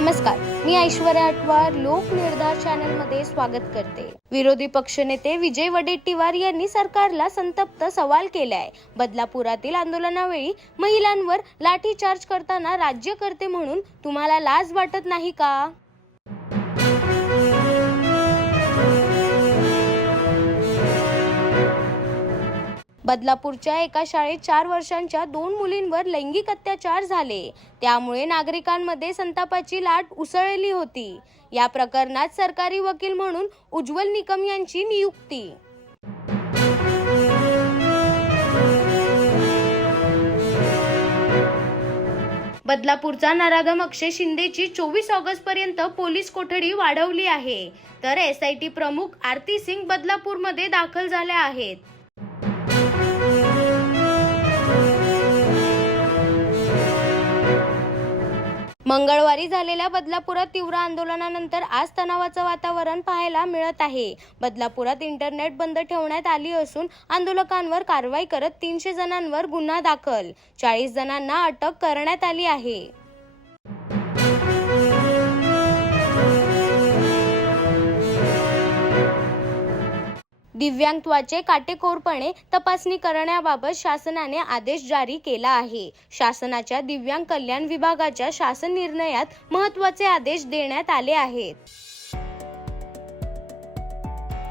नमस्कार मी ऐश्वर्या अटवार लोक निर्धार चॅनलमध्ये स्वागत करते. विरोधी पक्षनेते विजय वडेट्टीवार यांनी सरकारला संतप्त सवाल केलाय. बदलापुरातील आंदोलनावेळी महिलांवर लाठीचार्ज करताना राज्यकर्ते म्हणून तुम्हाला लाज वाटत नाही का? बदलापूरच्या एका शाळेत चार वर्षांच्या दोन मुलींवर लैंगिक अत्याचार झाले. त्यामुळे नागरिकांमध्ये संतापाची लाट उसळली होती. या प्रकरणात सरकारी वकील म्हणून उज्ज्वल निकम यांची नियुक्ती. बदलापूरचा नराधम अक्षय शिंदेची चोवीस ऑगस्ट पर्यंत पोलीस कोठडी वाढवली आहे. तर एसआयटी प्रमुख आरती सिंग बदलापूरमध्ये दाखल झाल्या आहेत. मंगळवारी झालेल्या बदलापुरात तीव्र आंदोलनानंतर आज तणावाचं वातावरण पाहायला मिळत आहे. बदलापुरात इंटरनेट बंद ठेवण्यात आली असून आंदोलकांवर कारवाई करत तीनशे जणांवर गुन्हा दाखल. चाळीस जणांना अटक करण्यात आली आहे. दिव्यांगत्वाचे काटेकोरपणे तपासणी करण्याबाबत शासनाने आदेश जारी केला आहे. शासनाच्या दिव्यांग कल्याण विभागाच्या शासन निर्णयात महत्त्वाचे आदेश देण्यात आले आहेत.